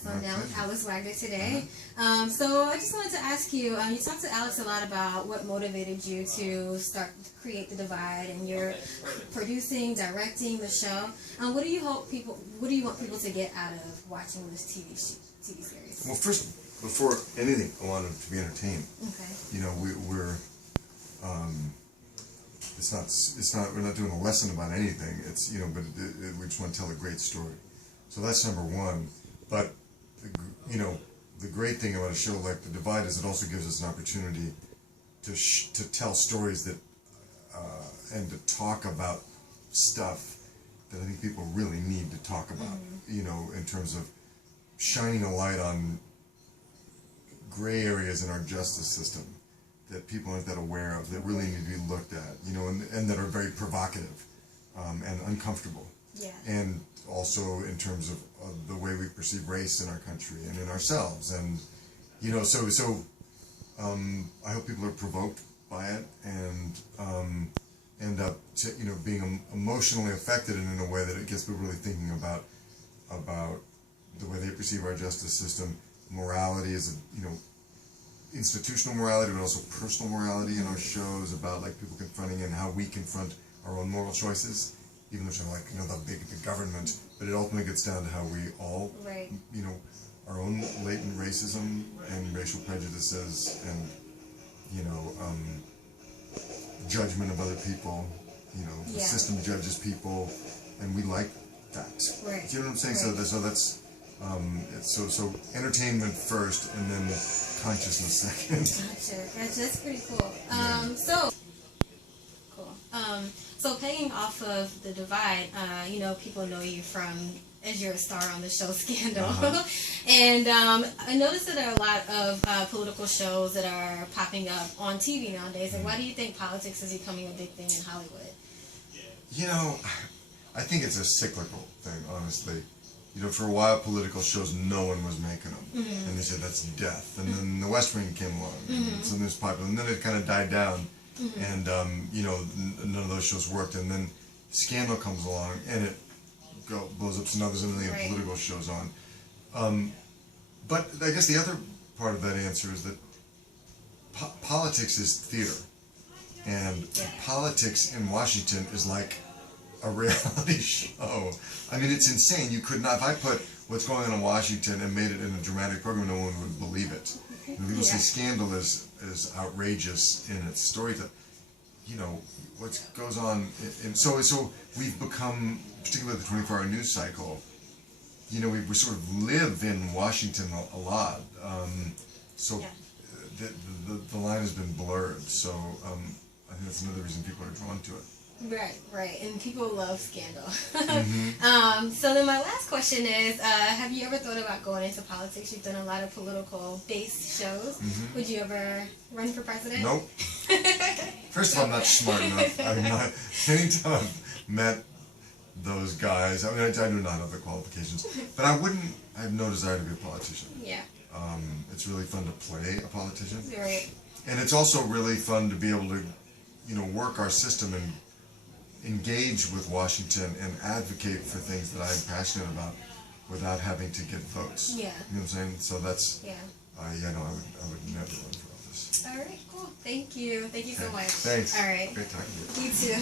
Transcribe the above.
So I'm down with Alex Wagner today. So I just wanted to ask you, you talked to Alex a lot about what motivated you to start to create The Divide, and you're producing, directing the show. What do you want people to get out of watching this TV series? Well, first, before anything, I want them to be entertained. Okay. You know, we're we're not doing a lesson about anything. It's, you know, but we just want to tell a great story. So that's number one. But you know, the great thing about a show like The Divide is it also gives us an opportunity to tell stories that and to talk about stuff that I think people really need to talk about. Mm-hmm. You know, in terms of shining a light on gray areas in our justice system that people aren't that aware of, that really need to be looked at, you know, and that are very provocative and uncomfortable. Yeah. And also in terms of the way we perceive race in our country and in ourselves. And, you know, so I hope people are provoked by it and end up, you know, being emotionally affected and in a way that it gets people really thinking about the way they perceive our justice system. Morality is, you know, institutional morality, but also personal morality in our shows about like people confronting and how we confront our own moral choices, even though it's like, you know, the government, but it ultimately gets down to how we all, right, you know, our own latent racism and racial prejudices and, you know, judgment of other people, you know, the system judges people, and we like that. Right. Do you know what I'm saying? Right. So that's so entertainment first, and then consciousness second. Gotcha. That's pretty cool. So paying off of The Divide, you know, people know you as you're a star on the show Scandal. And I noticed that there are a lot of political shows that are popping up on TV nowadays. And why do you think politics is becoming a big thing in Hollywood? You know, I think it's a cyclical thing, honestly. You know, for a while, political shows, no one was making them. Mm-hmm. And they said, that's death. And then The West Wing came along, and something was popular. And then it kind of died down. Mm-hmm. And, you know, none of those shows worked. And then Scandal comes along, and it blows up. So now there's a million political shows on. But I guess the other part of that answer is that politics is theater. And politics in Washington is like a reality show. I mean, it's insane. You could not, if I put what's going on in Washington and made it in a dramatic program, no one would believe it. And people say Scandal is outrageous in its storytelling. You know, what goes on, so we've become, particularly the 24-hour news cycle, you know, we sort of live in Washington a lot. The line has been blurred, so I think that's another reason people are drawn to it. Right, and people love Scandal. Mm-hmm. So then my last question is, have you ever thought about going into politics? You've done a lot of political-based shows. Mm-hmm. Would you ever run for president? Nope. First of all, I'm not smart enough. I'm not. Anytime I've met those guys, I mean, I do not have the qualifications, but I have no desire to be a politician. Yeah. It's really fun to play a politician. Right. And it's also really fun to be able to, you know, work our system and engage with Washington and advocate for things that I'm passionate about without having to get votes. Yeah. You know what I'm saying? So that's, no, I would never run for office. All right, cool. Thank you. Thank you so much. Thanks. All right. Great talking to you. You too.